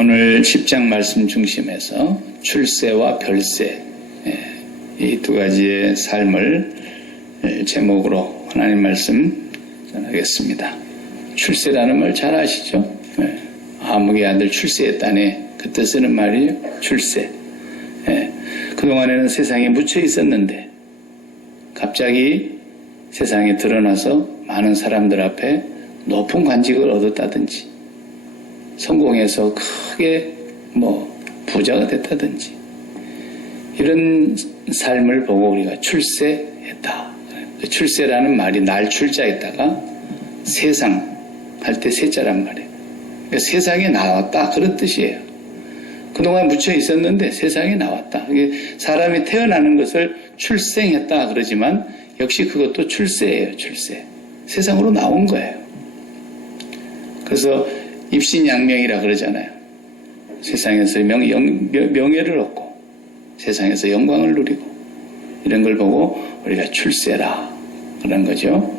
오늘 10장 말씀 중심에서 출세와 별세, 이 두 가지의 삶을 제목으로 하나님 말씀 전하겠습니다. 출세라는 말 잘 아시죠? 아무개 아들 출세했다네. 그때 쓰는 말이에요. 출세. 그동안에는 세상에 묻혀 있었는데 갑자기 세상에 드러나서 많은 사람들 앞에 높은 관직을 얻었다든지 성공해서 크게 부자가 됐다든지 이런 삶을 보고 우리가 출세했다. 출세라는 말이 날 출자에다가 세상 할 때 세자란 말이에요. 그러니까 세상에 나왔다 그런 뜻이에요. 그동안 묻혀 있었는데 세상에 나왔다. 사람이 태어나는 것을 출생했다 그러지만 역시 그것도 출세예요. 출세. 세상으로 나온 거예요. 그래서 입신양명이라 그러잖아요. 세상에서 명예를 얻고 세상에서 영광을 누리고 이런 걸 보고 우리가 출세라 그런 거죠.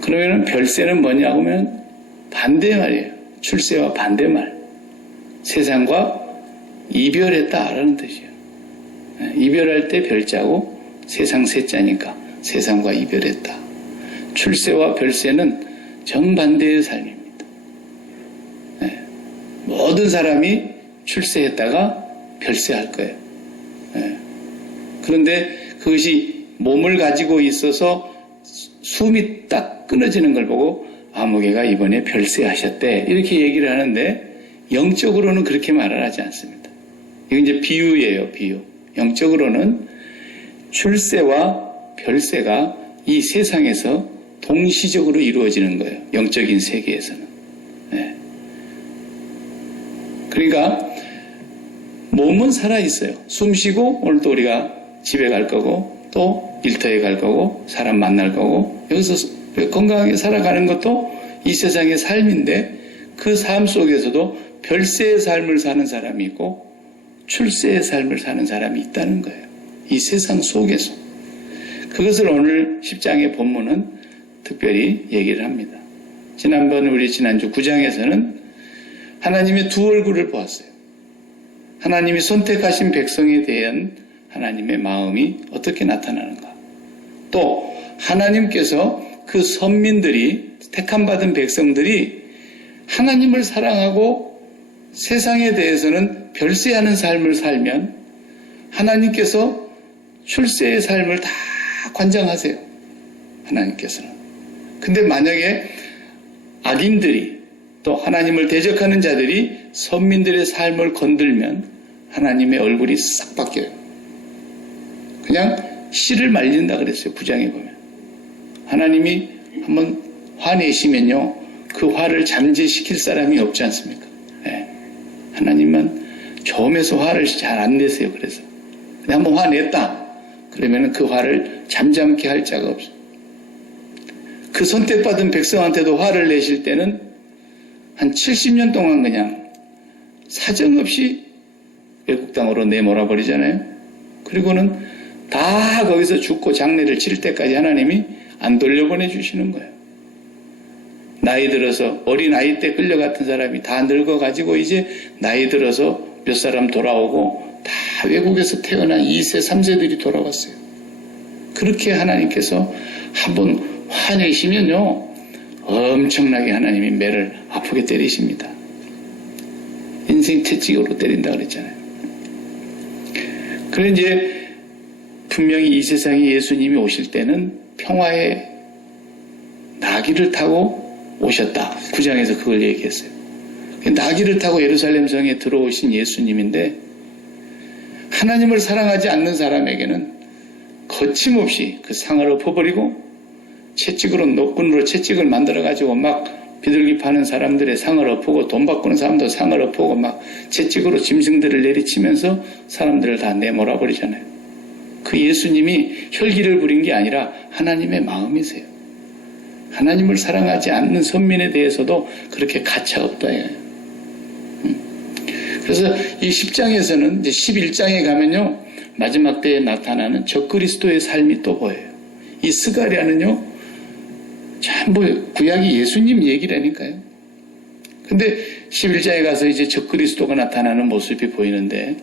그러면 별세는 뭐냐고 하면 반대말이에요. 출세와 반대말. 세상과 이별했다라는 뜻이에요. 이별할 때 별자고 세상 세자니까 세상과 이별했다. 출세와 별세는 정반대의 삶입니다. 모든 사람이 출세했다가 별세할 거예요. 그런데 그것이 몸을 가지고 있어서 숨이 딱 끊어지는 걸 보고 아무개가 이번에 별세하셨대 이렇게 얘기를 하는데 영적으로는 그렇게 말을 하지 않습니다. 이건 이제 비유예요. 비유. 영적으로는 출세와 별세가 이 세상에서 동시적으로 이루어지는 거예요. 영적인 세계에서는. 그러니까 몸은 살아있어요. 숨 쉬고 오늘도 우리가 집에 갈 거고 또 일터에 갈 거고 사람 만날 거고 여기서 건강하게 살아가는 것도 이 세상의 삶인데 그 삶 속에서도 별세의 삶을 사는 사람이 있고 출세의 삶을 사는 사람이 있다는 거예요. 이 세상 속에서. 그것을 오늘 10장의 본문은 특별히 얘기를 합니다. 지난주 9장에서는 하나님의 두 얼굴을 보았어요. 하나님이 선택하신 백성에 대한 하나님의 마음이 어떻게 나타나는가. 또 하나님께서 그 선민들이 택함 받은 백성들이 하나님을 사랑하고 세상에 대해서는 별세하는 삶을 살면 하나님께서 출세의 삶을 다 관장하세요. 하나님께서는. 근데 만약에 악인들이 또 하나님을 대적하는 자들이 선민들의 삶을 건들면 하나님의 얼굴이 싹 바뀌어요. 그냥 씨를 말린다 그랬어요. 9장에 보면. 하나님이 한번 화내시면요. 그 화를 잠재시킬 사람이 없지 않습니까? 하나님은 처음에서 화를 잘 안 내세요. 그래서. 근데 한번 화냈다. 그러면 그 화를 잠잠케 할 자가 없어요. 그 선택받은 백성한테도 화를 내실 때는 한 70년 동안 그냥 사정없이 외국 땅으로 내몰아 버리잖아요. 그리고는 다 거기서 죽고 장례를 치를 때까지 하나님이 안 돌려보내 주시는 거예요. 나이 들어서 어린 아이 때 끌려갔던 사람이 다 늙어가지고 이제 나이 들어서 몇 사람 돌아오고 다 외국에서 태어난 2세, 3세들이 돌아왔어요. 그렇게 하나님께서 한번 화내시면요. 엄청나게 하나님이 매를 아프게 때리십니다. 인생 채찍으로 때린다 그랬잖아요. 그래 이제 분명히 이 세상에 예수님이 오실 때는 평화의 나귀를 타고 오셨다. 9장에서 그걸 얘기했어요. 나귀를 타고 예루살렘 성에 들어오신 예수님인데 하나님을 사랑하지 않는 사람에게는 거침없이 그 상을 엎어버리고 채찍으로 노끈으로 채찍을 만들어가지고 막 비둘기 파는 사람들의 상을 엎고 돈 바꾸는 사람도 상을 엎고 막 채찍으로 짐승들을 내리치면서 사람들을 다 내몰아버리잖아요. 그 예수님이 혈기를 부린 게 아니라 하나님의 마음이세요. 하나님을 사랑하지 않는 선민에 대해서도 그렇게 가차없다예요. 그래서 이 10장에서는 이제 11장에 가면요. 마지막 때에 나타나는 적그리스도의 삶이 또 보여요. 이 스가랴는요. 전부 구약이 예수님 얘기라니까요. 근데 11장에 가서 이제 적그리스도가 나타나는 모습이 보이는데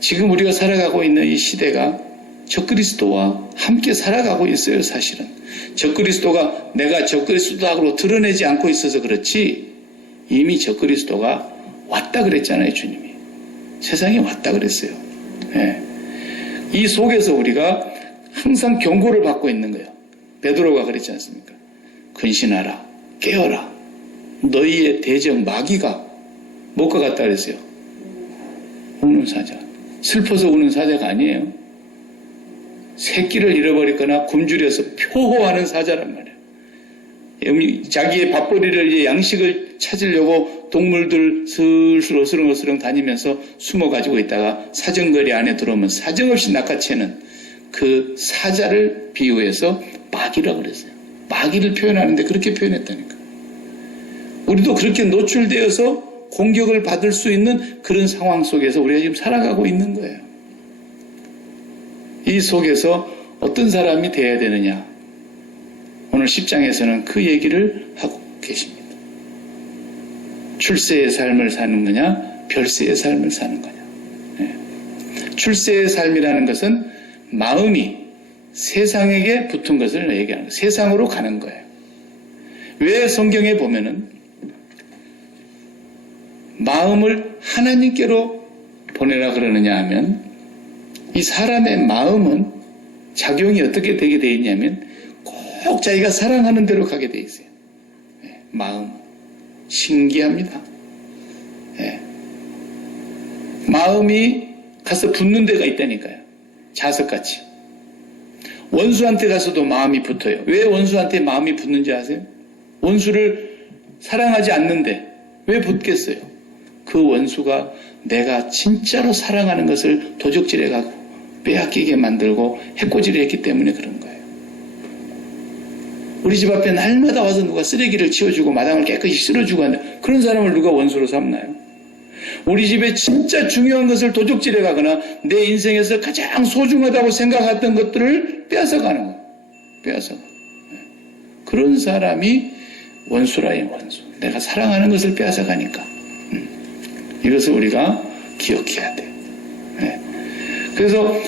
지금 우리가 살아가고 있는 이 시대가 적그리스도와 함께 살아가고 있어요. 사실은 적그리스도가 내가 적그리스도라고 드러내지 않고 있어서 그렇지 이미 적그리스도가 왔다 그랬잖아요. 주님이 세상에 왔다 그랬어요. 네. 이 속에서 우리가 항상 경고를 받고 있는 거예요. 베드로가 그랬지 않습니까? 근신하라, 깨어라. 너희의 대적 마귀가 뭐가 같다 그랬어요? 우는 사자. 슬퍼서 우는 사자가 아니에요. 새끼를 잃어버리거나 굶주려서 표호하는 사자란 말이에요. 자기의 밥벌이를 이제 양식을 찾으려고 동물들 슬슬 어스렁어스렁 다니면서 숨어 가지고 있다가 사정거리 안에 들어오면 사정없이 낚아채는 그 사자를 비유해서 마귀라고 그랬어요. 마귀를 표현하는데 그렇게 표현했다니까. 우리도 그렇게 노출되어서 공격을 받을 수 있는 그런 상황 속에서 우리가 지금 살아가고 있는 거예요. 이 속에서 어떤 사람이 되어야 되느냐. 오늘 10장에서는 그 얘기를 하고 계십니다. 출세의 삶을 사는 거냐, 별세의 삶을 사는 거냐. 네. 출세의 삶이라는 것은 마음이 세상에게 붙은 것을 얘기하는 거예요. 세상으로 가는 거예요. 왜 성경에 보면은 마음을 하나님께로 보내라 그러느냐 하면 이 사람의 마음은 작용이 어떻게 되게 되어 있냐면 꼭 자기가 사랑하는 대로 가게 되어 있어요. 네, 마음 신기합니다. 네. 마음이 가서 붙는 데가 있다니까요. 자석같이. 원수한테 가서도 마음이 붙어요. 왜 원수한테 마음이 붙는지 아세요? 원수를 사랑하지 않는데 왜 붙겠어요? 그 원수가 내가 진짜로 사랑하는 것을 도적질해가고 빼앗기게 만들고 해코지를 했기 때문에 그런 거예요. 우리 집 앞에 날마다 와서 누가 쓰레기를 치워주고 마당을 깨끗이 쓸어주고 하는 그런 사람을 누가 원수로 삼나요? 우리 집에 진짜 중요한 것을 도적질해가거나 내 인생에서 가장 소중하다고 생각했던 것들을 빼앗아가는 거예요. 빼앗아가. 그런 사람이 원수라요, 원수. 내가 사랑하는 것을 빼앗아가니까. 이것을 우리가 기억해야 돼요. 네. 그래서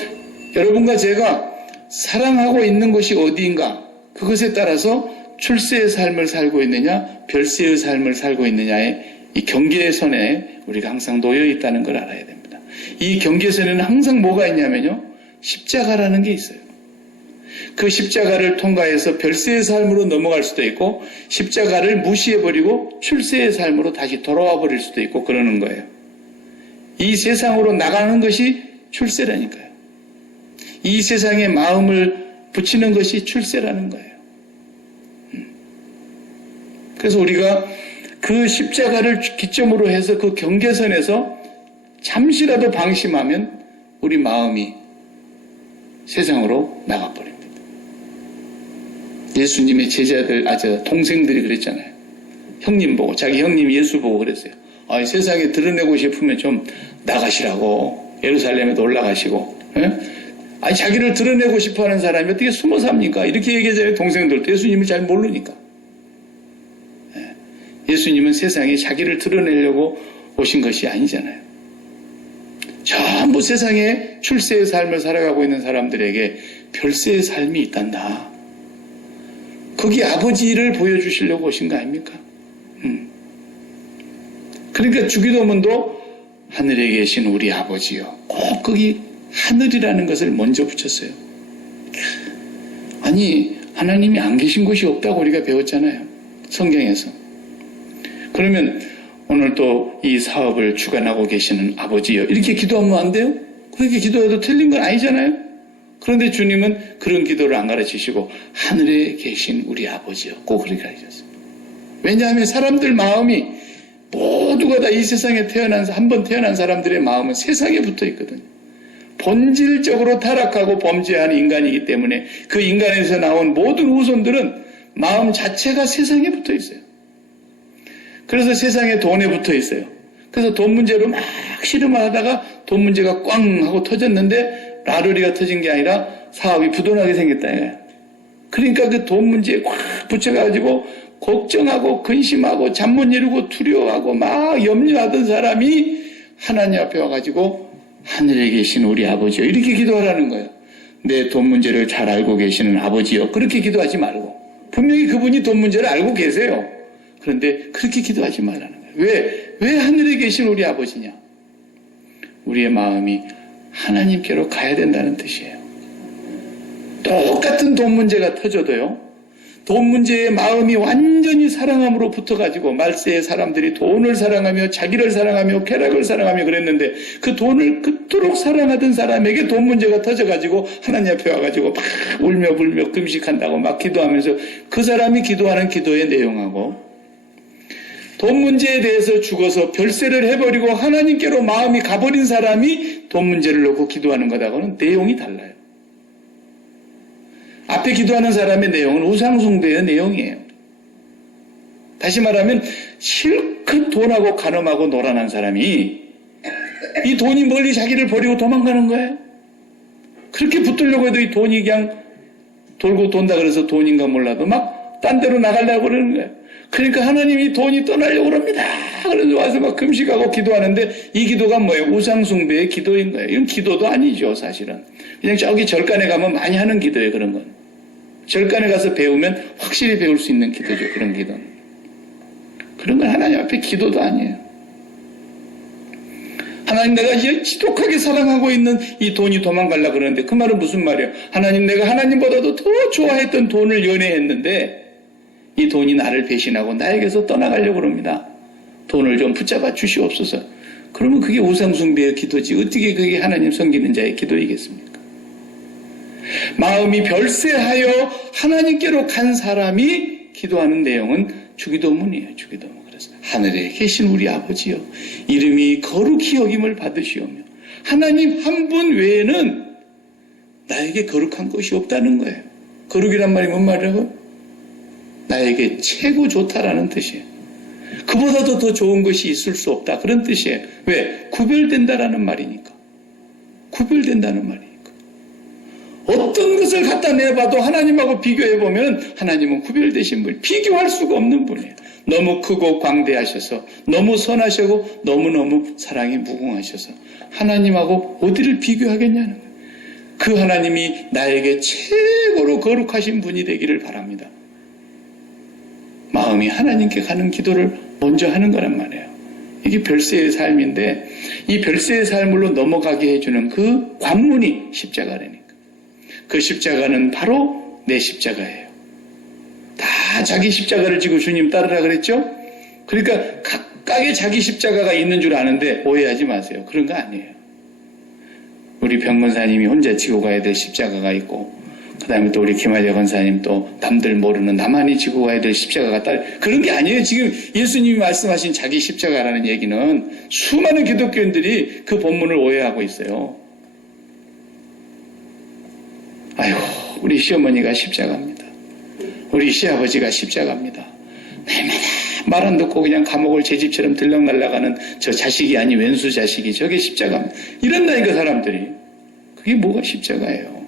여러분과 제가 사랑하고 있는 것이 어디인가 그것에 따라서 출세의 삶을 살고 있느냐 별세의 삶을 살고 있느냐의 이 경계선에 우리가 항상 놓여 있다는 걸 알아야 됩니다. 이 경계선에는 항상 뭐가 있냐면요 십자가라는 게 있어요. 그 십자가를 통과해서 별세의 삶으로 넘어갈 수도 있고 십자가를 무시해버리고 출세의 삶으로 다시 돌아와 버릴 수도 있고 그러는 거예요. 이 세상으로 나가는 것이 출세라니까요. 이 세상에 마음을 붙이는 것이 출세라는 거예요. 그래서 우리가 그 십자가를 기점으로 해서 그 경계선에서 잠시라도 방심하면 우리 마음이 세상으로 나가버립니다. 예수님의 제자들, 동생들이 그랬잖아요. 형님 보고, 자기 형님 예수 보고 그랬어요. 세상에 드러내고 싶으면 좀 나가시라고. 예루살렘에도 올라가시고. 예? 자기를 드러내고 싶어 하는 사람이 어떻게 숨어 삽니까? 이렇게 얘기하잖아요. 동생들도 예수님을 잘 모르니까. 예. 예수님은 세상에 자기를 드러내려고 오신 것이 아니잖아요. 전부 세상에 출세의 삶을 살아가고 있는 사람들에게 별세의 삶이 있단다. 거기 아버지를 보여주시려고 오신 거 아닙니까? 그러니까 주기도문도 하늘에 계신 우리 아버지요. 꼭 거기 하늘이라는 것을 먼저 붙였어요. 아니 하나님이 안 계신 곳이 없다고 우리가 배웠잖아요. 성경에서. 그러면 오늘 또 이 사업을 주관하고 계시는 아버지요. 이렇게 기도하면 안 돼요? 그렇게 기도해도 틀린 건 아니잖아요. 그런데 주님은 그런 기도를 안 가르치시고 하늘에 계신 우리 아버지요. 꼭 그렇게 가르쳤어요. 왜냐하면 사람들 마음이 모두가 다 이 세상에 한 번 태어난 사람들의 마음은 세상에 붙어 있거든요. 본질적으로 타락하고 범죄한 인간이기 때문에 그 인간에서 나온 모든 후손들은 마음 자체가 세상에 붙어 있어요. 그래서 세상에 돈에 붙어 있어요. 그래서 돈 문제로 막 씨름하다가 돈 문제가 꽝 하고 터졌는데 라르리가 터진 게 아니라 사업이 부도나게 생겼다. 그러니까 그 돈 문제에 꽉 붙여가지고 걱정하고 근심하고 잠 못 이루고 두려워하고 막 염려하던 사람이 하나님 앞에 와가지고 하늘에 계신 우리 아버지요 이렇게 기도하라는 거예요. 내 돈 문제를 잘 알고 계시는 아버지요 그렇게 기도하지 말고 분명히 그분이 돈 문제를 알고 계세요. 그런데 그렇게 기도하지 말라는 거예요. 왜 하늘에 계신 우리 아버지냐? 우리의 마음이 하나님께로 가야 된다는 뜻이에요. 똑같은 돈 문제가 터져도요. 돈 문제에 마음이 완전히 사랑함으로 붙어가지고 말세의 사람들이 돈을 사랑하며 자기를 사랑하며 쾌락을 사랑하며 그랬는데 그 돈을 그토록 사랑하던 사람에게 돈 문제가 터져가지고 하나님 앞에 와가지고 막 울며 불며 금식한다고 막 기도하면서 그 사람이 기도하는 기도의 내용하고 돈 문제에 대해서 죽어서 별세를 해버리고 하나님께로 마음이 가버린 사람이 돈 문제를 놓고 기도하는 것하고는 내용이 달라요. 앞에 기도하는 사람의 내용은 우상숭배의 내용이에요. 다시 말하면 실컷 돈하고 간음하고 놀아난 사람이 이 돈이 멀리 자기를 버리고 도망가는 거예요. 그렇게 붙들려고 해도 이 돈이 그냥 돌고 돈다 그래서 돈인가 몰라도 막 딴 데로 나가려고 그러는 거예요. 그러니까 하나님이 돈이 떠나려고 그럽니다. 그래서 와서 막 금식하고 기도하는데 이 기도가 뭐예요? 우상숭배의 기도인 거예요. 이건 기도도 아니죠, 사실은. 그냥 저기 절간에 가면 많이 하는 기도예요, 그런 건. 절간에 가서 배우면 확실히 배울 수 있는 기도죠, 그런 기도는. 그런 건 하나님 앞에 기도도 아니에요. 하나님 내가 이제 지독하게 사랑하고 있는 이 돈이 도망가려고 그러는데 그 말은 무슨 말이에요? 하나님 내가 하나님보다도 더 좋아했던 돈을 연애했는데 이 돈이 나를 배신하고 나에게서 떠나가려고 그럽니다. 돈을 좀 붙잡아 주시옵소서. 그러면 그게 우상숭배의 기도지 어떻게 그게 하나님 섬기는 자의 기도이겠습니까? 마음이 별세하여 하나님께로 간 사람이 기도하는 내용은 주기도문이에요. 주기도문. 그래서 하늘에 계신 우리 아버지여 이름이 거룩히 여김을 받으시오며 하나님 한 분 외에는 나에게 거룩한 것이 없다는 거예요. 거룩이란 말이 뭔 말이라고? 나에게 최고 좋다라는 뜻이에요. 그보다도 더 좋은 것이 있을 수 없다. 그런 뜻이에요. 왜? 구별된다라는 말이니까. 구별된다는 말이니까. 어떤 것을 갖다 내봐도 하나님하고 비교해보면 하나님은 구별되신 분, 비교할 수가 없는 분이에요. 너무 크고 광대하셔서 너무 선하시고 너무너무 사랑이 무궁하셔서 하나님하고 어디를 비교하겠냐는 거예요. 그 하나님이 나에게 최고로 거룩하신 분이 되기를 바랍니다. 마음이 하나님께 가는 기도를 먼저 하는 거란 말이에요. 이게 별세의 삶인데 이 별세의 삶으로 넘어가게 해주는 그 관문이 십자가라니까. 그 십자가는 바로 내 십자가예요. 다 자기 십자가를 지고 주님 따르라 그랬죠? 그러니까 각각의 자기 십자가가 있는 줄 아는데 오해하지 마세요. 그런 거 아니에요. 우리 병문사님이 혼자 지고 가야 될 십자가가 있고 그 다음에 또 우리 김하재 권사님 또 남들 모르는 나만이 지고 가야 될 십자가가 그런 게 아니에요. 지금 예수님이 말씀하신 자기 십자가라는 얘기는 수많은 기독교인들이 그 본문을 오해하고 있어요. 아이고 우리 시어머니가 십자가입니다. 우리 시아버지가 십자가입니다. 날마다 말 안 듣고 그냥 감옥을 제 집처럼 들락날락하는 저 자식이 아닌 왼수 자식이 저게 십자가입니다. 이런다니까 사람들이. 그게 뭐가 십자가예요.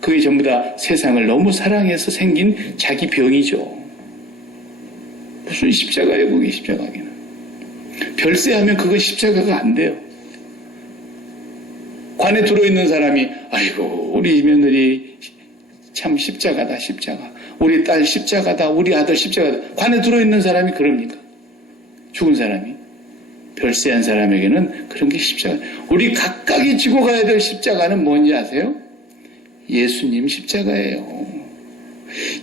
그게 전부 다 세상을 너무 사랑해서 생긴 자기 병이죠. 무슨 십자가예요, 그게 십자가기는. 별세하면 그건 십자가가 안 돼요. 관에 들어있는 사람이 아이고 우리 며느리 참 십자가다 십자가. 우리 딸 십자가다. 우리 아들 십자가다. 관에 들어있는 사람이 그럽니까? 죽은 사람이. 별세한 사람에게는 그런 게 십자가. 우리 각각이 지고 가야 될 십자가는 뭔지 아세요? 예수님 십자가예요.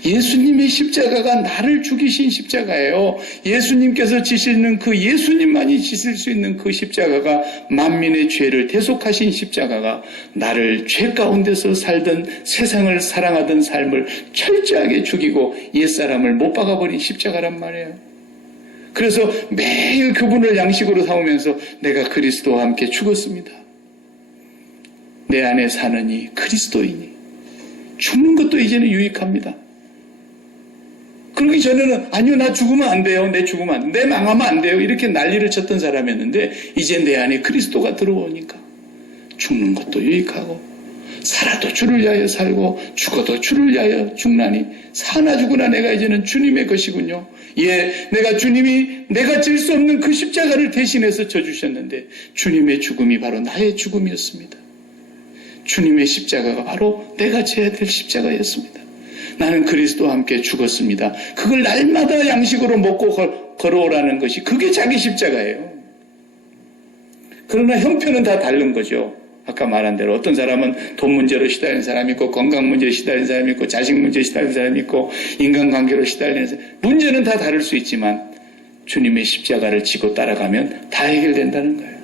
예수님의 십자가가 나를 죽이신 십자가예요. 예수님께서 지시는 그 예수님만이 지실 수 있는 그 십자가가 만민의 죄를 대속하신 십자가가 나를 죄 가운데서 살던 세상을 사랑하던 삶을 철저하게 죽이고 옛사람을 못 박아버린 십자가란 말이에요. 그래서 매일 그분을 양식으로 삼으면서 내가 그리스도와 함께 죽었습니다. 내 안에 사는 이 그리스도이니 죽는 것도 이제는 유익합니다. 그러기 전에는 아니요 나 죽으면 안 돼요. 내 죽으면 안 돼요. 내 망하면 안 돼요. 이렇게 난리를 쳤던 사람이었는데 이제 내 안에 그리스도가 들어오니까 죽는 것도 유익하고 살아도 주를 위하여 살고 죽어도 주를 위하여 죽나니 사나 죽으나 내가 이제는 주님의 것이군요. 예, 내가 질 수 없는 그 십자가를 대신해서 져주셨는데 주님의 죽음이 바로 나의 죽음이었습니다. 주님의 십자가가 바로 내가 져야 될 십자가였습니다. 나는 그리스도와 함께 죽었습니다. 그걸 날마다 양식으로 먹고 걸어오라는 것이 그게 자기 십자가예요. 그러나 형편은 다 다른 거죠. 아까 말한 대로 어떤 사람은 돈 문제로 시달리는 사람이 있고 건강 문제로 시달리는 사람이 있고 자식 문제로 시달리는 사람이 있고 인간관계로 시달리는 사람, 문제는 다 다를 수 있지만 주님의 십자가를 지고 따라가면 다 해결된다는 거예요.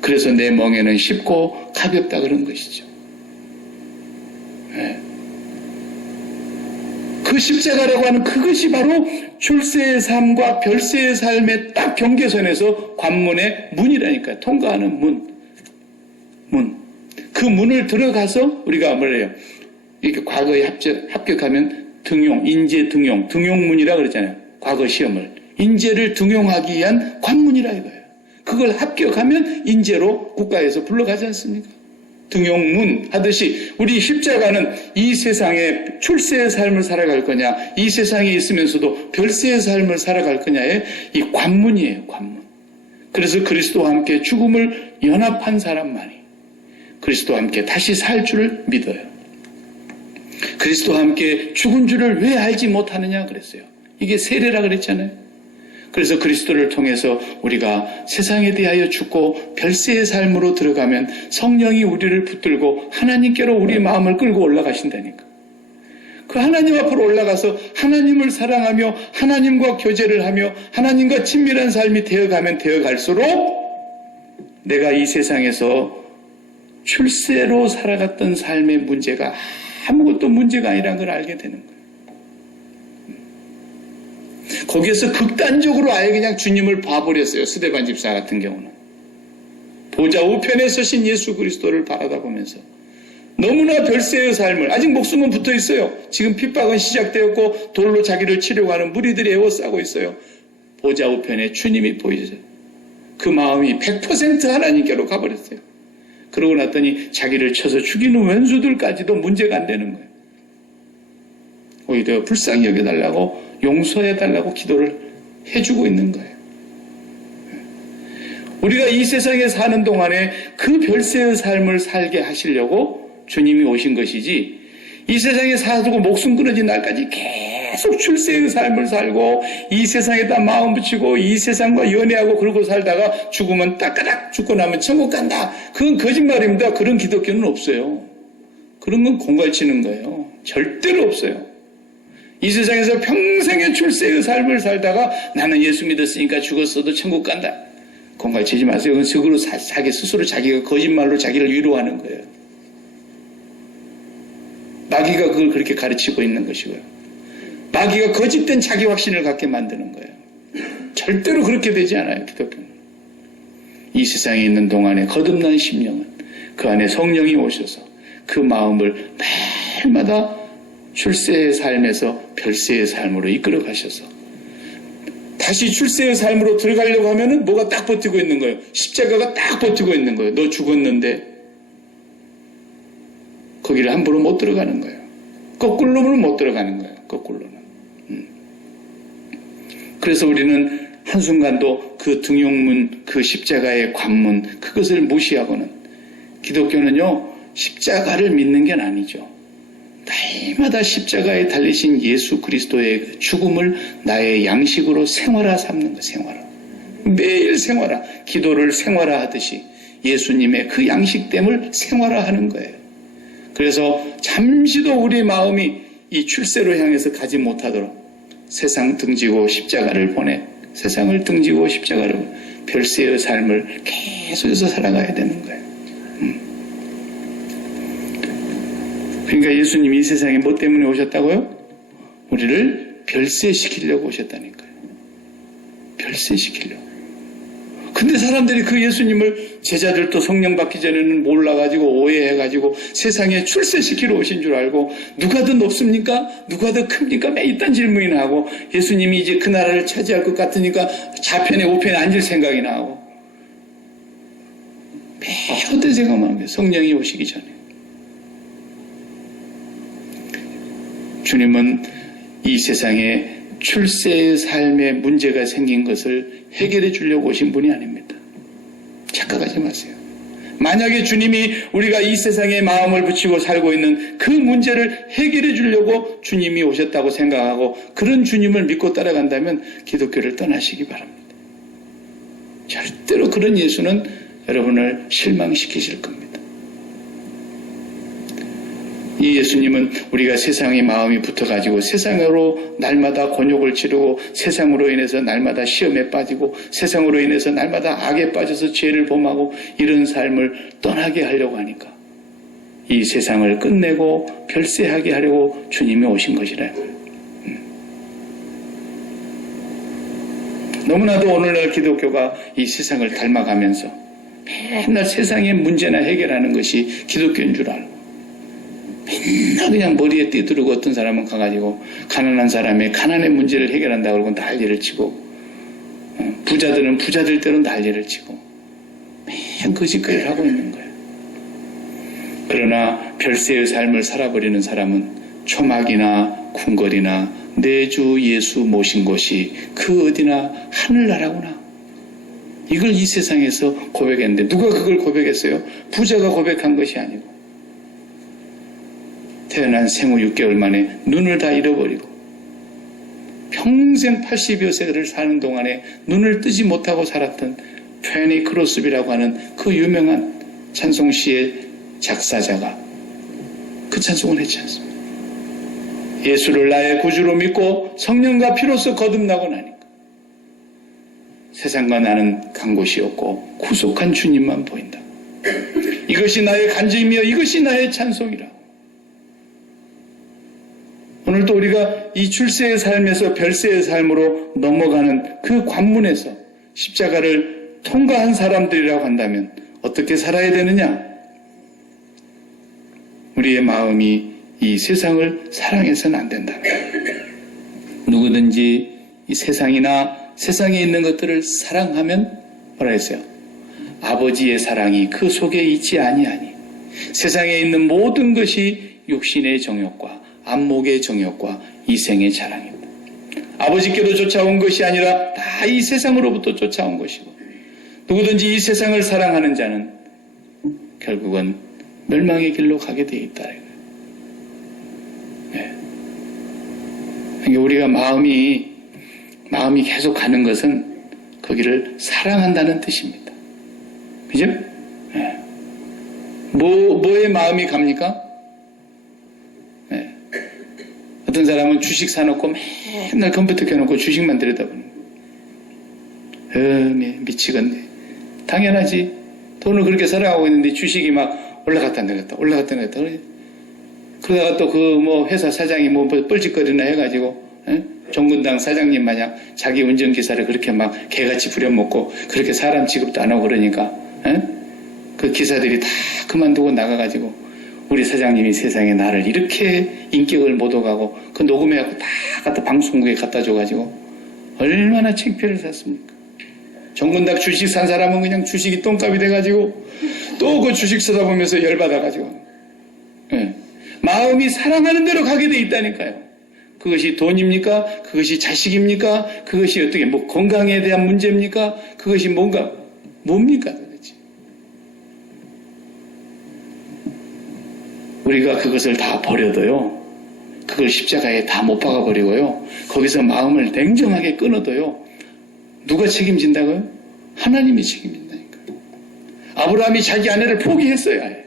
그래서 내 멍에는 쉽고 가볍다 그런 것이죠. 네. 그 십자가라고 하는 그것이 바로 출세의 삶과 별세의 삶의 딱 경계선에서 관문의 문이라니까요. 통과하는 문. 그 문을 들어가서 우리가 뭐래요? 이렇게 과거에 합격하면 등용문이라 그러잖아요. 과거 시험을. 인재를 등용하기 위한 관문이라 이거예요. 그걸 합격하면 인재로 국가에서 불러가지 않습니까? 등용문 하듯이 우리 십자가는 이 세상에 출세의 삶을 살아갈 거냐, 이 세상에 있으면서도 별세의 삶을 살아갈 거냐의 이 관문이에요, 관문. 그래서 그리스도와 함께 죽음을 연합한 사람만이 그리스도와 함께 다시 살 줄을 믿어요. 그리스도와 함께 죽은 줄을 왜 알지 못하느냐 그랬어요. 이게 세례라 그랬잖아요. 그래서 그리스도를 통해서 우리가 세상에 대하여 죽고 별세의 삶으로 들어가면 성령이 우리를 붙들고 하나님께로 우리의 마음을 끌고 올라가신다니까. 그 하나님 앞으로 올라가서 하나님을 사랑하며 하나님과 교제를 하며 하나님과 친밀한 삶이 되어가면 되어갈수록 내가 이 세상에서 출세로 살아갔던 삶의 문제가 아무것도 문제가 아니라는 걸 알게 되는 거예요. 거기에서 극단적으로 아예 그냥 주님을 봐버렸어요. 스데반 집사 같은 경우는. 보좌 우편에 서신 예수 그리스도를 바라다 보면서 너무나 별세의 삶을, 아직 목숨은 붙어 있어요. 지금 핍박은 시작되었고 돌로 자기를 치려고 하는 무리들이 애워싸고 있어요. 보좌 우편에 주님이 보이죠. 그 마음이 100% 하나님께로 가버렸어요. 그러고 났더니 자기를 쳐서 죽이는 원수들까지도 문제가 안 되는 거예요. 오히려 불쌍히 여겨달라고 용서해달라고 기도를 해주고 있는 거예요. 우리가 이 세상에 사는 동안에 그 별세의 삶을 살게 하시려고 주님이 오신 것이지, 이 세상에 사두고 목숨 끊어진 날까지 계속 출세의 삶을 살고 이 세상에다 마음 붙이고 이 세상과 연애하고 그러고 살다가 죽으면 따까닥 죽고 나면 천국 간다. 그건 거짓말입니다. 그런 기독교는 없어요. 그런 건 공갈치는 거예요. 절대로 없어요. 이 세상에서 평생의 출세의 삶을 살다가 나는 예수 믿었으니까 죽었어도 천국 간다. 공갈치지 마세요. 그건 적으로 자기 스스로 자기가 거짓말로 자기를 위로하는 거예요. 마귀가 그걸 그렇게 가르치고 있는 것이고요. 마귀가 거짓된 자기 확신을 갖게 만드는 거예요. 절대로 그렇게 되지 않아요, 기독교는. 이 세상에 있는 동안에 거듭난 심령은 그 안에 성령이 오셔서 그 마음을 날마다 출세의 삶에서 별세의 삶으로 이끌어 가셔서 다시 출세의 삶으로 들어가려고 하면은 뭐가 딱 버티고 있는 거예요. 십자가가 딱 버티고 있는 거예요. 너 죽었는데 거기를 함부로 못 들어가는 거예요. 거꾸로는 못 들어가는 거예요. 거꾸로는. 그래서 우리는 한순간도 그 등용문, 그 십자가의 관문, 그것을 무시하고는, 기독교는요, 십자가를 믿는 게 아니죠. 날마다 십자가에 달리신 예수 그리스도의 죽음을 나의 양식으로 생활화 삼는 거예요. 생활화. 매일 생활화. 기도를 생활화 하듯이 예수님의 그 양식됨을 생활화하는 거예요. 그래서 잠시도 우리 마음이 이 출세로 향해서 가지 못하도록 세상 등지고 십자가를 보내, 세상을 등지고 십자가를 별세의 삶을 계속해서 살아가야 되는 거예요. 그러니까 예수님이 이 세상에 뭐 때문에 오셨다고요? 우리를 별세시키려고 오셨다니까요. 별세시키려고. 근데 사람들이 그 예수님을, 제자들도 성령 받기 전에는 몰라가지고 오해해가지고 세상에 출세시키러 오신 줄 알고, 누가 더 높습니까? 누가 더 큽니까? 매 이딴 질문이나 하고, 예수님이 이제 그 나라를 차지할 것 같으니까 좌편에 우편에 앉을 생각이 나고, 매 헛된 생각만 하는 거예요. 성령이 오시기 전에. 주님은 이 세상에 출세의 삶에 문제가 생긴 것을 해결해 주려고 오신 분이 아닙니다. 착각하지 마세요. 만약에 주님이 우리가 이 세상에 마음을 붙이고 살고 있는 그 문제를 해결해 주려고 주님이 오셨다고 생각하고 그런 주님을 믿고 따라간다면 기독교를 떠나시기 바랍니다. 절대로 그런 예수는 여러분을 실망시키실 겁니다. 이 예수님은 우리가 세상의 마음이 붙어가지고 세상으로 날마다 곤욕을 치르고 세상으로 인해서 날마다 시험에 빠지고 세상으로 인해서 날마다 악에 빠져서 죄를 범하고 이런 삶을 떠나게 하려고 하니까 이 세상을 끝내고 별세하게 하려고 주님이 오신 것이라. 너무나도 오늘날 기독교가 이 세상을 닮아가면서 맨날 세상의 문제나 해결하는 것이 기독교인 줄 알고 맨날 그냥 머리에 띠두르고 어떤 사람은 가가지고 가난한 사람의 가난의 문제를 해결한다고 그러고 난리를 치고 부자들은 부자들대로 난리를 치고 맨 거짓거리를 하고 있는 거예요. 그러나 별세의 삶을 살아버리는 사람은 초막이나 궁궐이나 내 주 예수 모신 곳이 그 어디나 하늘나라구나. 이걸 이 세상에서 고백했는데 누가 그걸 고백했어요? 부자가 고백한 것이 아니고 태어난 생후 6개월 만에 눈을 다 잃어버리고 평생 80여 세를 사는 동안에 눈을 뜨지 못하고 살았던 페니 크로스비라고 하는 그 유명한 찬송시의 작사자가 그 찬송을 했지 않습니까? 예수를 나의 구주로 믿고 성령과 피로써 거듭나고 나니까 세상과 나는 간 곳이 없고 구속한 주님만 보인다. 이것이 나의 간증이며 이것이 나의 찬송이라. 오늘도 우리가 이 출세의 삶에서 별세의 삶으로 넘어가는 그 관문에서 십자가를 통과한 사람들이라고 한다면 어떻게 살아야 되느냐? 우리의 마음이 이 세상을 사랑해서는 안 된다. 누구든지 이 세상이나 세상에 있는 것들을 사랑하면 뭐라 했어요? 아버지의 사랑이 그 속에 있지 아니하니 세상에 있는 모든 것이 육신의 정욕과 안목의 정욕과 이생의 자랑입니다. 아버지께로 쫓아온 것이 아니라 다 이 세상으로부터 쫓아온 것이고 누구든지 이 세상을 사랑하는 자는 결국은 멸망의 길로 가게 되어 있다. 네. 그러니까 우리가 마음이 계속 가는 것은 거기를 사랑한다는 뜻입니다. 그죠? 네. 뭐에 마음이 갑니까? 네. 어떤 사람은 주식 사놓고 맨날 컴퓨터 켜놓고 주식만 들여다보는 거예요. 미치겠네. 당연하지. 돈을 그렇게 살아가고 있는데 주식이 막 올라갔다 내렸다 그러다가 또 그 회사 사장이 뻘짓거리나 해가지고 정근당 사장님 마냥 자기 운전기사를 그렇게 막 개같이 부려먹고 그렇게 사람 취급도 안 하고 그러니까 그 기사들이 다 그만두고 나가가지고 우리 사장님이 세상에 나를 이렇게 인격을 못 오가고 그 녹음해갖고 다 갖다 방송국에 갖다 줘가지고 얼마나 창피를 샀습니까? 정근당 주식 산 사람은 그냥 주식이 똥값이 돼가지고 또 그 주식 쓰다 보면서 열받아가지고 마음이 사랑하는 대로 가게 돼 있다니까요. 그것이 돈입니까? 그것이 자식입니까? 그것이 어떻게 건강에 대한 문제입니까? 그것이 뭡니까 도대체? 우리가 그것을 다 버려도요. 그걸 십자가에 다 못 박아버리고요. 거기서 마음을 냉정하게 끊어도요. 누가 책임진다고요? 하나님이 책임진다니까요. 아브라함이 자기 아내를 포기했어요. 아예.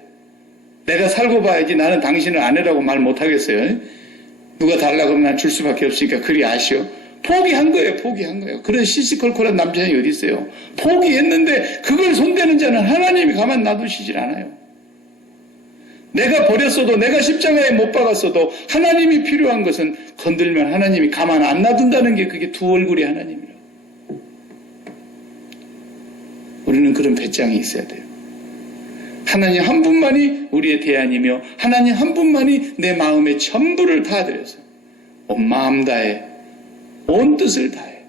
내가 살고 봐야지 나는 당신을 아내라고 말 못하겠어요. 누가 달라고 하면 난 줄 수밖에 없으니까 그리 아쉬워. 포기한 거예요. 그런 시시콜콜한 남자이 어디 있어요. 포기했는데 그걸 손대는 자는 하나님이 가만 놔두시질 않아요. 내가 버렸어도 내가 십자가에 못 박았어도 하나님이 필요한 것은 건들면 하나님이 가만 안 놔둔다는 게 그게 두 얼굴이 하나님이라고. 우리는 그런 배짱이 있어야 돼요. 하나님 한 분만이 우리의 대안이며 하나님 한 분만이 내 마음의 전부를 다 드려서 온 마음 다해 온 뜻을 다해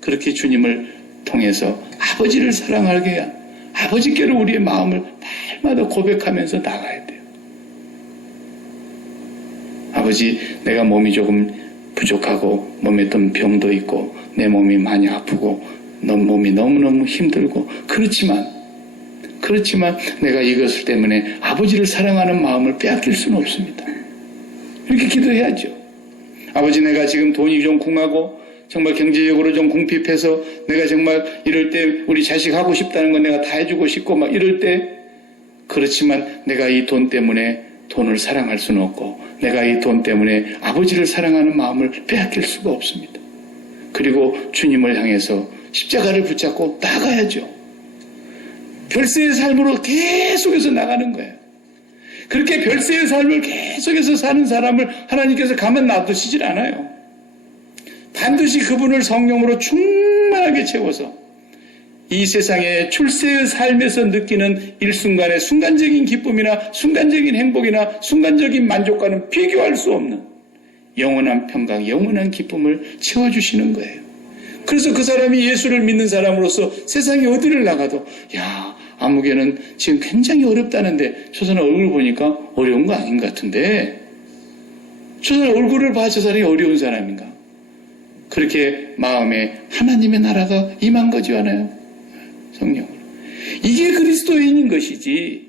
그렇게 주님을 통해서 아버지를 사랑하게 해야 아버지께로 우리의 마음을 날마다 고백하면서 나가야 돼요. 아버지, 내가 몸이 조금 부족하고 몸에 좀 병도 있고 내 몸이 많이 아프고 몸이 너무너무 힘들고 그렇지만 내가 이것을 때문에 아버지를 사랑하는 마음을 빼앗길 수는 없습니다. 이렇게 기도해야죠. 아버지, 내가 지금 돈이 좀 궁하고 정말 경제적으로 좀 궁핍해서 내가 정말 이럴 때 우리 자식 하고 싶다는 건 내가 다 해주고 싶고 막 이럴 때, 그렇지만 내가 이 돈 때문에 돈을 사랑할 수는 없고 내가 이 돈 때문에 아버지를 사랑하는 마음을 빼앗길 수가 없습니다. 그리고 주님을 향해서 십자가를 붙잡고 나가야죠. 별세의 삶으로 계속해서 나가는 거예요. 그렇게 별세의 삶을 계속해서 사는 사람을 하나님께서 가만 놔두시질 않아요. 반드시 그분을 성령으로 충만하게 채워서 이 세상의 출세의 삶에서 느끼는 일순간의 순간적인 기쁨이나 순간적인 행복이나 순간적인 만족과는 비교할 수 없는 영원한 평강, 영원한 기쁨을 채워주시는 거예요. 그래서 그 사람이 예수를 믿는 사람으로서 세상에 어디를 나가도, 야, 아무개는 지금 굉장히 어렵다는데 저 사람 얼굴 보니까 어려운 거 아닌 것 같은데, 저 사람 얼굴을 봐, 저 사람이 어려운 사람인가? 그렇게 마음에 하나님의 나라가 임한 거지 않아요? 성령으로. 이게 그리스도인인 것이지,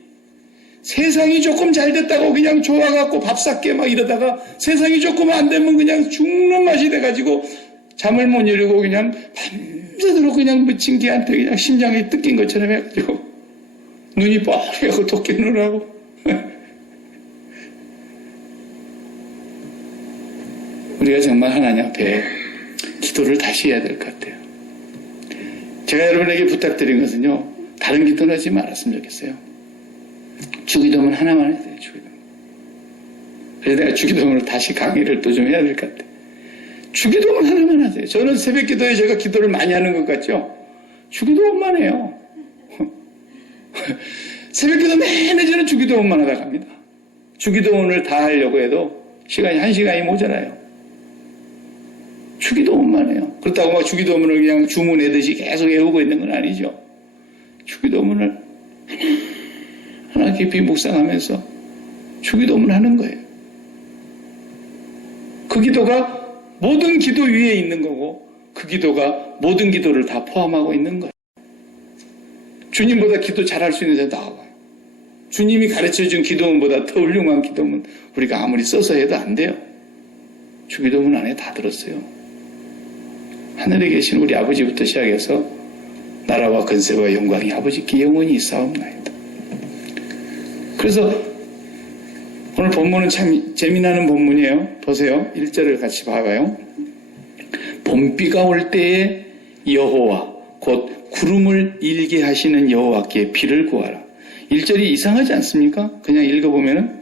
세상이 조금 잘 됐다고 그냥 좋아갖고 밥 샀게 막 이러다가 세상이 조금 안 되면 그냥 죽는 맛이 돼가지고 잠을 못 이루고 그냥 밤새도록 그냥 미친 개한테 그냥 심장이 뜯긴 것처럼 해가지고 눈이 뻘개고 도끼 눈하고 우리가 정말 하나님 앞에 기도를 다시 해야 될 것 같아요. 제가 여러분에게 부탁드린 것은요, 다른 기도는 하지 말았으면 좋겠어요. 주기도문 하나만 해야 돼요. 주기도문. 그래서 내가 주기도문을 다시 강의를 또 좀 해야 될 것 같아요. 주기도문 하나만 하세요. 저는 새벽 기도에 제가 기도를 많이 하는 것 같죠? 주기도문만 해요. 새벽 기도 내내 저는 주기도문만 하다 갑니다. 주기도문을 다 하려고 해도 시간이 1시간이 모자라요. 주기도문만 해요. 그렇다고 막 주기도문을 그냥 주문하듯이 계속 외우고 있는 건 아니죠. 주기도문을 하나 깊이 묵상하면서 주기도문 하는 거예요. 그 기도가 모든 기도 위에 있는 거고 그 기도가 모든 기도를 다 포함하고 있는 거예요. 주님보다 기도 잘할 수 있는 사람 나와봐요. 주님이 가르쳐준 기도문보다 더 훌륭한 기도문 우리가 아무리 써서 해도 안 돼요. 주기도문 안에 다 들었어요. 하늘에 계신 우리 아버지부터 시작해서 나라와 근세와 영광이 아버지께 영원히 있사옵나이다. 그래서 오늘 본문은 참 재미나는 본문이에요. 보세요. 1절을 같이 봐봐요. 봄비가 올 때에 여호와 곧 구름을 일게 하시는 여호와께 비를 구하라. 1절이 이상하지 않습니까? 그냥 읽어보면은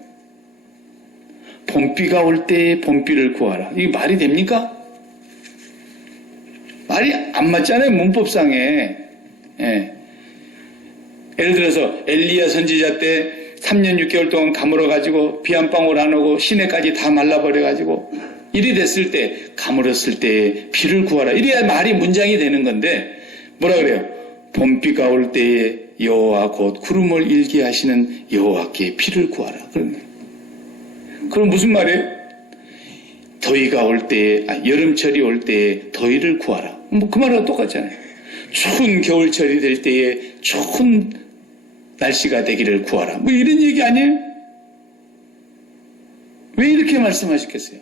봄비가 올 때에 봄비를 구하라. 이게 말이 됩니까? 말이 안 맞잖아요. 문법상에. 예. 예를 들어서 엘리야 선지자 때 3년 6개월 동안 가물어가지고 비 한 방울 안 오고 시내까지 다 말라버려가지고 일이 됐을 때 가물었을 때 비를 구하라. 이래야 말이 문장이 되는 건데 뭐라 그래요? 봄비가 올 때에 여호와 곧 구름을 일게 하시는 여호와께 비를 구하라. 그럼 무슨 말이에요? 더위가 올 때에 여름철이 올 때에 더위를 구하라. 뭐 그 말하고 똑같잖아요. 추운 겨울철이 될 때에 추운 날씨가 되기를 구하라. 뭐 이런 얘기 아니에요? 왜 이렇게 말씀하셨겠어요?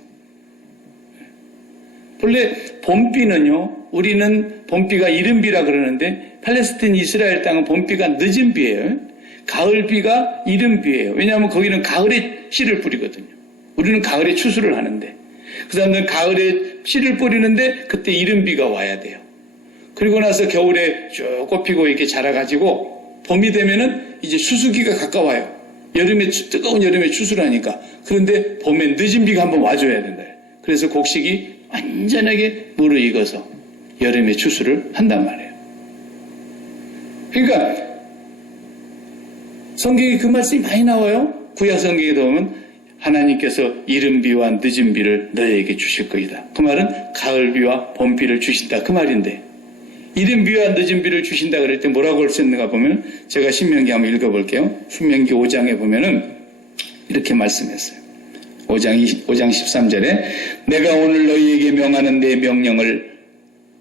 본래 봄비는요, 우리는 봄비가 이른비라 그러는데 팔레스틴 이스라엘 땅은 봄비가 늦은 비예요. 가을비가 이른비예요. 왜냐하면 거기는 가을에 씨를 뿌리거든요. 우리는 가을에 추수를 하는데 그 사람들은 가을에 씨를 뿌리는데 그때 이른비가 와야 돼요. 그리고 나서 겨울에 쭉 꽃피고 이렇게 자라가지고 봄이 되면은 이제 추수기가 가까워요. 여름에 뜨거운 여름에 추수를 하니까. 그런데 봄에 늦은 비가 한번 와줘야 된다. 그래서 곡식이 완전하게 무르익어서 여름에 추수를 한단 말이에요. 그러니까 성경에 그 말씀이 많이 나와요. 구약 성경에 보면 하나님께서 이른 비와 늦은 비를 너희에게 주실 것이다. 그 말은 가을 비와 봄 비를 주신다. 그 말인데 이른 비와 늦은 비를 주신다 그럴 때 뭐라고 썼는가 보면 제가 신명기 한번 읽어볼게요. 신명기 5장에 보면은 이렇게 말씀했어요. 5장 13절에 내가 오늘 너희에게 명하는 내 명령을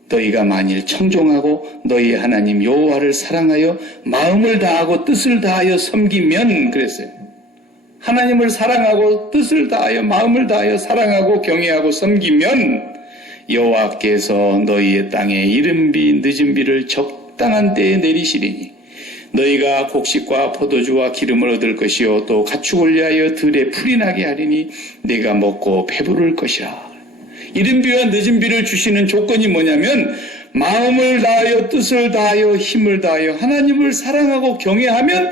너희가 만일 청종하고 너희 하나님 여호와를 사랑하여 마음을 다하고 뜻을 다하여 섬기면 그랬어요. 하나님을 사랑하고 뜻을 다하여 마음을 다하여 사랑하고 경외하고 섬기면 여호와께서 너희의 땅에 이른비 늦은비를 적당한 때에 내리시리니 너희가 곡식과 포도주와 기름을 얻을 것이요 또 가축을 위하여 들에 풀이 나게 하리니 내가 먹고 배부를 것이라. 이른비와 늦은비를 주시는 조건이 뭐냐면 마음을 다하여 뜻을 다하여 힘을 다하여 하나님을 사랑하고 경외하면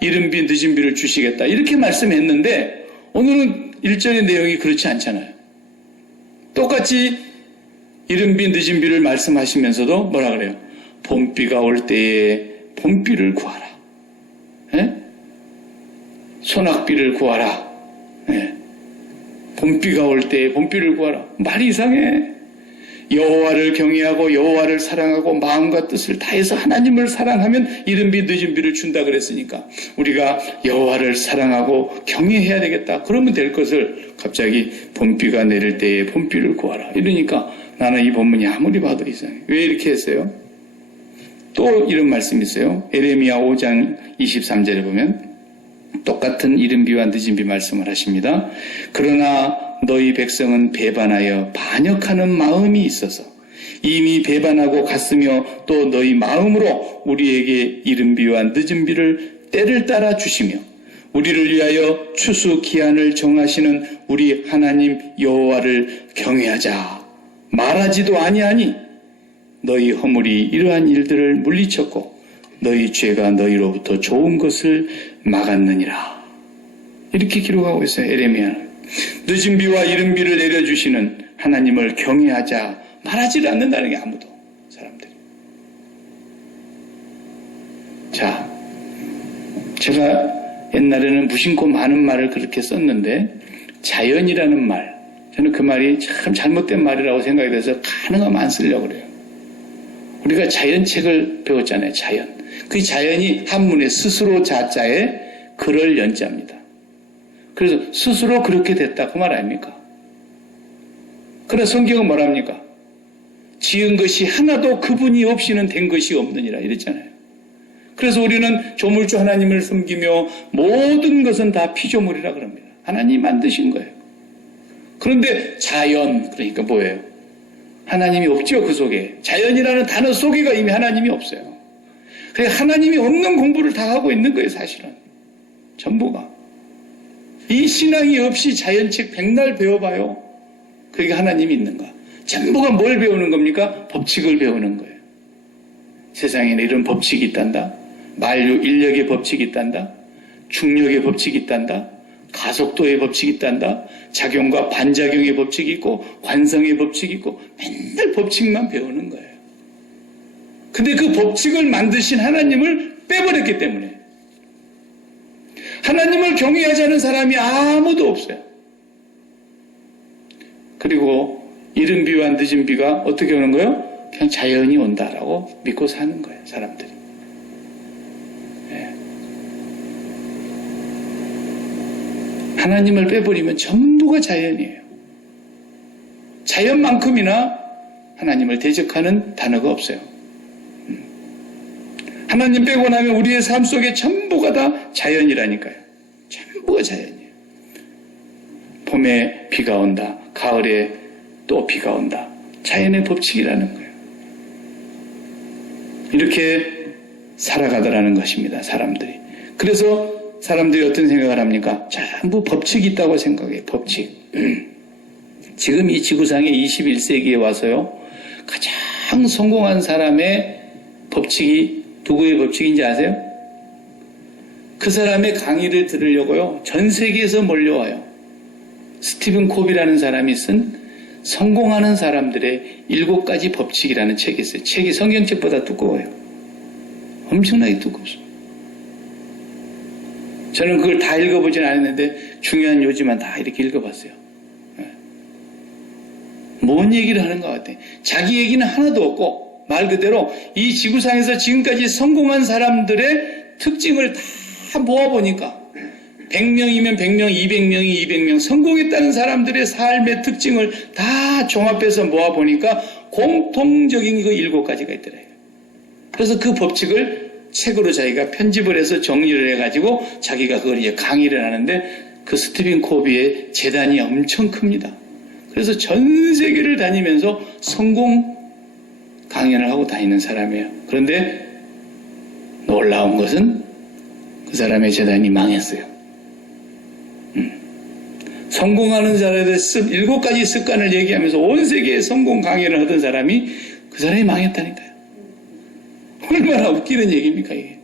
이른비 늦은비를 주시겠다 이렇게 말씀했는데 오늘은 1절의 내용이 그렇지 않잖아요. 똑같이 이른비 늦은비를 말씀하시면서도 뭐라 그래요? 봄비가 올 때에 봄비를 구하라. 예? 소낙비를 구하라. 예. 봄비가 올 때에 봄비를 구하라. 말이 이상해. 여호와를 경외하고 여호와를 사랑하고 마음과 뜻을 다해서 하나님을 사랑하면 이른비 늦은비를 준다 그랬으니까 우리가 여호와를 사랑하고 경외해야 되겠다. 그러면 될 것을 갑자기 봄비가 내릴 때에 봄비를 구하라. 이러니까 나는 이 본문이 아무리 봐도 이상해. 왜 이렇게 했어요? 또 이런 말씀이 있어요. 에레미야 5장 23절에 보면 똑같은 이른비와 늦은비 말씀을 하십니다. 그러나 너희 백성은 배반하여 반역하는 마음이 있어서 이미 배반하고 갔으며 또 너희 마음으로 우리에게 이른비와 늦은비를 때를 따라 주시며 우리를 위하여 추수 기한을 정하시는 우리 하나님 여호와를 경외하자 말하지도 아니하니 너희 허물이 이러한 일들을 물리쳤고 너희 죄가 너희로부터 좋은 것을 막았느니라. 이렇게 기록하고 있어요. 에레미야는. 늦은비와 이른비를 내려주시는 하나님을 경외하자 말하지를 않는다는 게 아무도 사람들이. 자, 제가 옛날에는 무심코 많은 말을 그렇게 썼는데 자연이라는 말, 저는 그 말이 참 잘못된 말이라고 생각이 돼서 가능하면 안 쓰려고 그래요. 우리가 자연책을 배웠잖아요. 자연. 그 자연이 한문에 스스로 자자에 그럴 연자입니다. 그래서 스스로 그렇게 됐다 그 말 아닙니까? 그러나 성경은 뭐랍니까? 지은 것이 하나도 그분이 없이는 된 것이 없느니라 이랬잖아요. 그래서 우리는 조물주 하나님을 섬기며 모든 것은 다 피조물이라 그럽니다. 하나님이 만드신 거예요. 그런데 자연, 그러니까 뭐예요? 하나님이 없죠, 그 속에. 자연이라는 단어 속에가 이미 하나님이 없어요. 그래서 하나님이 없는 공부를 다 하고 있는 거예요, 사실은. 전부가. 이 신앙이 없이 자연책 백날 배워봐요. 그게 하나님이 있는가? 전부가 뭘 배우는 겁니까? 법칙을 배우는 거예요. 세상에는 이런 법칙이 있단다. 만류 인력의 법칙이 있단다. 중력의 법칙이 있단다. 가속도의 법칙이 있단다. 작용과 반작용의 법칙이 있고 관성의 법칙이 있고 맨날 법칙만 배우는 거예요. 근데 그 법칙을 만드신 하나님을 빼버렸기 때문에 하나님을 경외하지 않은 사람이 아무도 없어요. 그리고 이른비와 늦은비가 어떻게 오는 거예요? 그냥 자연이 온다라고 믿고 사는 거예요, 사람들이. 네. 하나님을 빼버리면 전부가 자연이에요. 자연만큼이나 하나님을 대적하는 단어가 없어요. 하나님 빼고 나면 우리의 삶 속에 전부가 다 자연이라니까요. 전부가 자연이에요. 봄에 비가 온다. 가을에 또 비가 온다. 자연의 법칙이라는 거예요. 이렇게 살아가더라는 것입니다. 사람들이. 그래서 사람들이 어떤 생각을 합니까? 전부 법칙이 있다고 생각해요. 법칙. 지금 이 지구상에 21세기에 와서요. 가장 성공한 사람의 법칙이 누구의 법칙인지 아세요? 그 사람의 강의를 들으려고요. 전 세계에서 몰려와요. 스티븐 코비라는 사람이 쓴 성공하는 사람들의 7가지 법칙이라는 책이 있어요. 책이 성경책보다 두꺼워요. 엄청나게 두껍습니다. 저는 그걸 다 읽어보진 않았는데 중요한 요지만 다 이렇게 읽어봤어요. 뭔 얘기를 하는 것 같아요. 자기 얘기는 하나도 없고 말 그대로 이 지구상에서 지금까지 성공한 사람들의 특징을 다 모아보니까 100명이면 100명, 200명이 200명, 성공했다는 사람들의 삶의 특징을 다 종합해서 모아보니까 공통적인 그 7가지가 있더래요. 그래서 그 법칙을 책으로 자기가 편집을 해서 정리를 해가지고 자기가 그걸 이제 강의를 하는데 그 스티븐 코비의 재단이 엄청 큽니다. 그래서 전 세계를 다니면서 성공 강연을 하고 다니는 사람이에요. 그런데 놀라운 것은 그 사람의 재단이 망했어요. 성공하는 사람에 대해서 7가지 습관을 얘기하면서 온 세계에 성공 강연을 하던 사람이 그 사람이 망했다니까요. 얼마나 웃기는 얘기입니까 이게.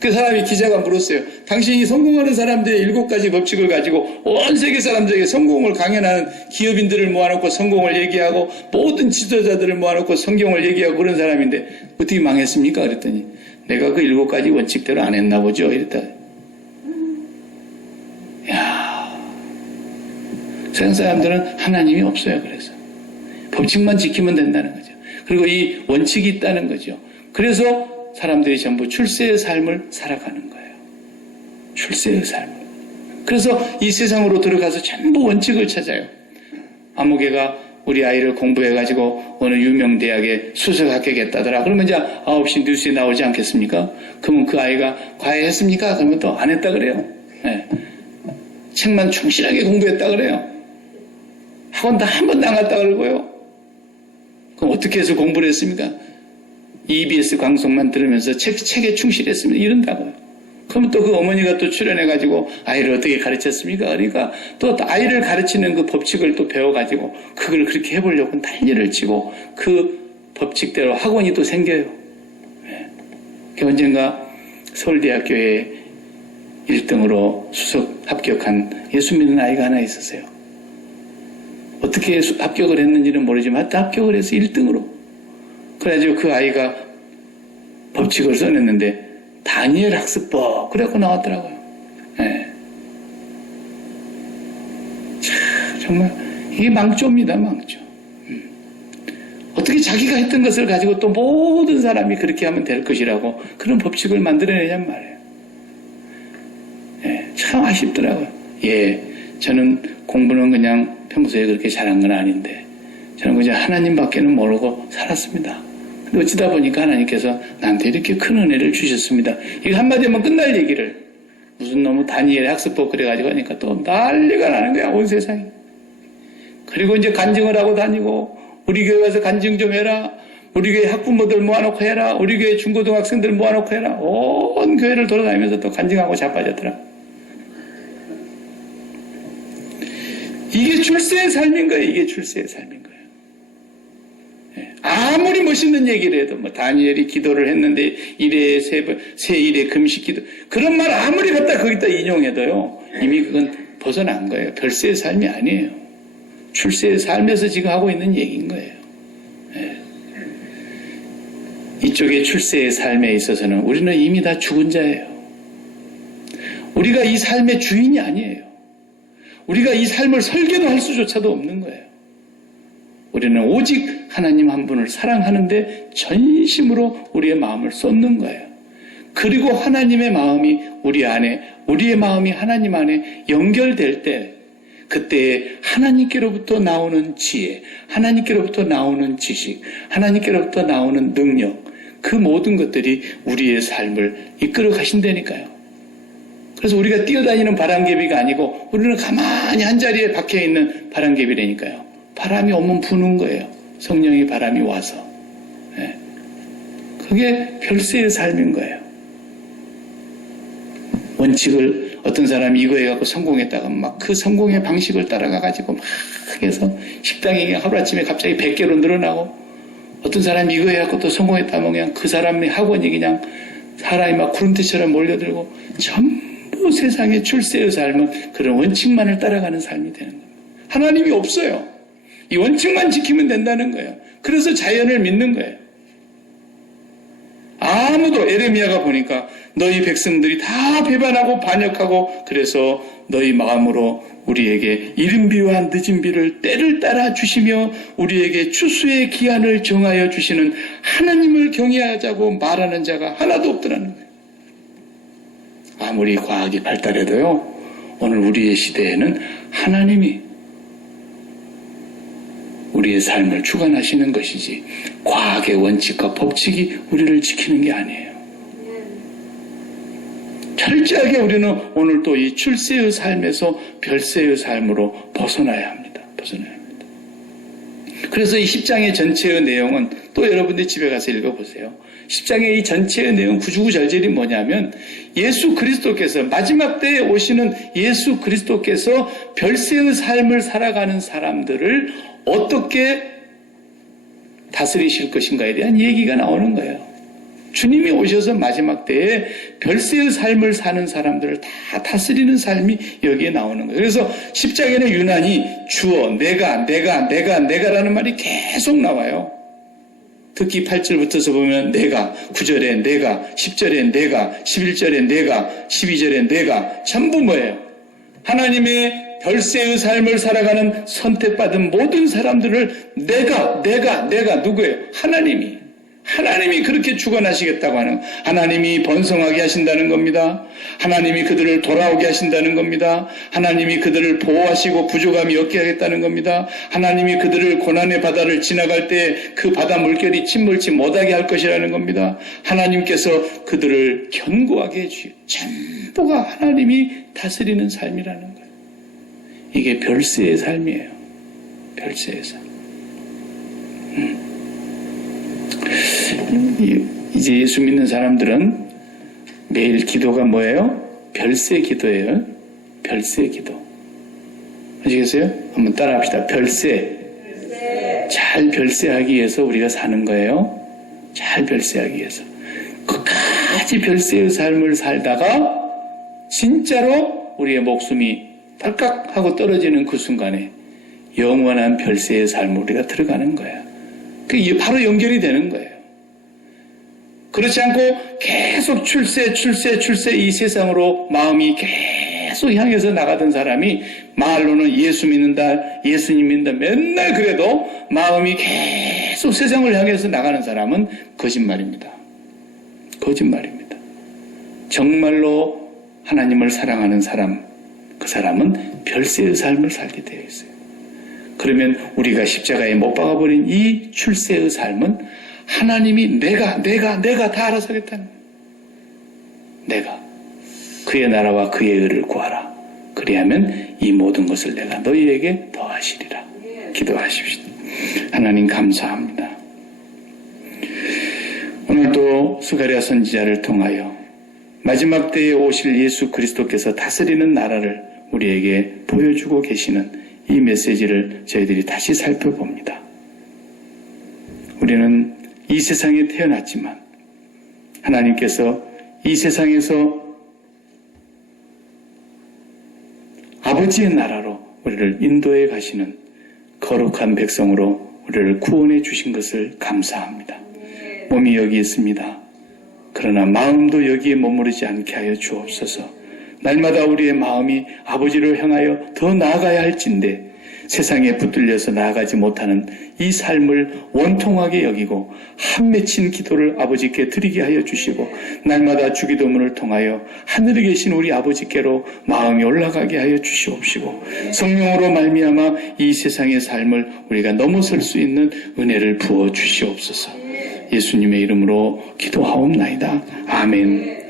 그 사람이 기자가 물었어요. 당신이 성공하는 사람들의 7가지 법칙을 가지고 온 세계 사람들에게 성공을 강연하는 기업인들을 모아놓고 성공을 얘기하고 모든 지도자들을 모아놓고 성경을 얘기하고 그런 사람인데 어떻게 망했습니까? 그랬더니 내가 그 7가지 원칙대로 안 했나 보죠. 이랬다. 세상 사람들은 하나님이 없어요. 그래서 법칙만 지키면 된다는 거죠. 그리고 이 원칙이 있다는 거죠. 그래서 사람들이 전부 출세의 삶을 살아가는 거예요. 출세의 삶을. 그래서 이 세상으로 들어가서 전부 원칙을 찾아요. 아무개가 우리 아이를 공부해가지고 어느 유명 대학에 수석 합격했다더라. 그러면 이제 9시 뉴스에 나오지 않겠습니까? 그러면 그 아이가 과외했습니까? 그러면 또 안 했다 그래요. 네. 책만 충실하게 공부했다 그래요. 학원도 한 번도 안 갔다 그러고요. 그럼 어떻게 해서 공부를 했습니까? EBS 방송만 들으면서 책에 충실했습니다. 이런다고요. 그럼 또 그 어머니가 또 출연해가지고 아이를 어떻게 가르쳤습니까? 그러니까 또 아이를 가르치는 그 법칙을 또 배워가지고 그걸 그렇게 해보려고 난리를 치고 그 법칙대로 학원이 또 생겨요. 네. 언젠가 서울대학교에 1등으로 수석 합격한 예수 믿는 아이가 하나 있었어요. 어떻게 합격을 했는지는 모르지만 하여튼 합격을 해서 1등으로. 그래가지고 그 아이가 법칙을 써냈는데 다니엘 학습법 그래갖고 나왔더라고요. 네. 참 정말 이게 망조입니다. 망조. 어떻게 자기가 했던 것을 가지고 또 모든 사람이 그렇게 하면 될 것이라고 그런 법칙을 만들어내냔 말이에요. 예, 참 아쉽더라고요. 예, 저는 공부는 그냥 평소에 그렇게 잘한 건 아닌데 저는 그냥 하나님밖에는 모르고 살았습니다. 근데 어찌다 보니까 하나님께서 나한테 이렇게 큰 은혜를 주셨습니다. 이거 한마디 하면 끝날 얘기를 무슨 너무 다니엘 학습법 그래가지고 하니까 또 난리가 나는 거야, 온 세상이. 그리고 이제 간증을 하고 다니고 우리 교회 와서 간증 좀 해라. 우리 교회 학부모들 모아놓고 해라. 우리 교회 중고등학생들 모아놓고 해라. 온 교회를 돌아다니면서 또 간증하고 자빠졌더라. 이게 출세의 삶인 거예요. 이게 출세의 삶인 거예요. 아무리 멋있는 얘기를 해도 뭐 다니엘이 기도를 했는데 일에 세 일에 금식 기도 그런 말 아무리 갖다 거기다 인용해도요. 이미 그건 벗어난 거예요. 별세의 삶이 아니에요. 출세의 삶에서 지금 하고 있는 얘기인 거예요. 이쪽의 출세의 삶에 있어서는 우리는 이미 다 죽은 자예요. 우리가 이 삶의 주인이 아니에요. 우리가 이 삶을 설계도 할 수조차도 없는 거예요. 우리는 오직 하나님 한 분을 사랑하는데 전심으로 우리의 마음을 쏟는 거예요. 그리고 하나님의 마음이 우리 안에, 우리의 마음이 하나님 안에 연결될 때 그때 하나님께로부터 나오는 지혜, 하나님께로부터 나오는 지식, 하나님께로부터 나오는 능력, 그 모든 것들이 우리의 삶을 이끌어 가신다니까요. 그래서 우리가 뛰어다니는 바람개비가 아니고 우리는 가만히 한자리에 박혀있는 바람개비라니까요. 바람이 오면 부는 거예요. 성령이 바람이 와서. 네. 그게 별세의 삶인 거예요. 원칙을 어떤 사람이 이거 해갖고 성공했다가 막 그 성공의 방식을 따라가가지고 막 해서 식당이 하루아침에 갑자기 100개로 늘어나고 어떤 사람이 이거 해갖고 또 성공했다면 그냥 그 사람의 학원이 그냥 사람이 막 구름대처럼 몰려들고 전부 세상의 출세의 삶은 그런 원칙만을 따라가는 삶이 되는 겁니다. 하나님이 없어요. 이 원칙만 지키면 된다는 거예요. 그래서 자연을 믿는 거예요. 아무도 에레미야가 보니까 너희 백성들이 다 배반하고 반역하고 그래서 너희 마음으로 우리에게 이른 비와 늦은 비를 때를 따라 주시며 우리에게 추수의 기한을 정하여 주시는 하나님을 경외하자고 말하는 자가 하나도 없더라는 거예요. 아무리 과학이 발달해도요, 오늘 우리의 시대에는 하나님이 우리의 삶을 주관하시는 것이지 과학의 원칙과 법칙이 우리를 지키는 게 아니에요. 철저하게 우리는 오늘 또 이 출세의 삶에서 별세의 삶으로 벗어나야 합니다. 벗어나야 합니다. 그래서 이 10장의 전체의 내용은 또 여러분들 집에 가서 읽어보세요. 10장의 이 전체의 내용 구주구절절이 뭐냐면 예수 그리스도께서 마지막 때에 오시는 예수 그리스도께서 별세의 삶을 살아가는 사람들을 어떻게 다스리실 것인가에 대한 얘기가 나오는 거예요. 주님이 오셔서 마지막 때에 별세의 삶을 사는 사람들을 다 다스리는 삶이 여기에 나오는 거예요. 그래서 10장에는 유난히 주어, 내가라는 말이 계속 나와요. 특히 8절부터서 보면 내가, 9절에 내가, 10절에 내가, 11절에 내가, 12절에 내가, 전부 뭐예요? 하나님의 별세의 삶을 살아가는 선택받은 모든 사람들을 내가 누구예요? 하나님이 그렇게 주관하시겠다고 하는, 하나님이 번성하게 하신다는 겁니다. 하나님이 그들을 돌아오게 하신다는 겁니다. 하나님이 그들을 보호하시고 부족함이 없게 하겠다는 겁니다. 하나님이 그들을 고난의 바다를 지나갈 때 그 바다 물결이 침몰치 못하게 할 것이라는 겁니다. 하나님께서 그들을 견고하게 해주시고, 전부가 하나님이 다스리는 삶이라는 거예요. 이게 별세의 삶이에요. 별세의 삶. 이제 예수 믿는 사람들은 매일 기도가 뭐예요? 별세 기도예요. 별세 기도. 아시겠어요? 한번 따라 합시다. 별세. 잘 별세하기 위해서 우리가 사는 거예요. 잘 별세하기 위해서. 끝까지 별세의 삶을 살다가 진짜로 우리의 목숨이 딸깍 하고 떨어지는 그 순간에 영원한 별세의 삶으로 우리가 들어가는 거예요. 그게 바로 연결이 되는 거예요. 그렇지 않고 계속 출세 이 세상으로 마음이 계속 향해서 나가던 사람이 말로는 예수 믿는다, 예수님 믿는다 맨날 그래도 마음이 계속 세상을 향해서 나가는 사람은 거짓말입니다. 거짓말입니다. 정말로 하나님을 사랑하는 사람, 그 사람은 별세의 삶을 살게 되어 있어요. 그러면 우리가 십자가에 못 박아버린 이 출세의 삶은 하나님이 내가 다 알아서 하겠다는 거예요. 내가 그의 나라와 그의 의를 구하라. 그리하면 이 모든 것을 내가 너희에게 더하시리라. 기도하십시오. 하나님 감사합니다. 오늘도 스가랴 선지자를 통하여 마지막 때에 오실 예수 그리스도께서 다스리는 나라를 우리에게 보여주고 계시는 이 메시지를 저희들이 다시 살펴봅니다. 우리는 이 세상에 태어났지만 하나님께서 이 세상에서 아버지의 나라로 우리를 인도해 가시는 거룩한 백성으로 우리를 구원해 주신 것을 감사합니다. 몸이 여기 있습니다. 그러나 마음도 여기에 머무르지 않게 하여 주옵소서. 날마다 우리의 마음이 아버지를 향하여 더 나아가야 할진데 세상에 붙들려서 나아가지 못하는 이 삶을 원통하게 여기고 한 맺힌 기도를 아버지께 드리게 하여 주시고 날마다 주기도문을 통하여 하늘에 계신 우리 아버지께로 마음이 올라가게 하여 주시옵시고 성령으로 말미암아 이 세상의 삶을 우리가 넘어설 수 있는 은혜를 부어 주시옵소서. 예수님의 이름으로 기도하옵나이다. 아멘.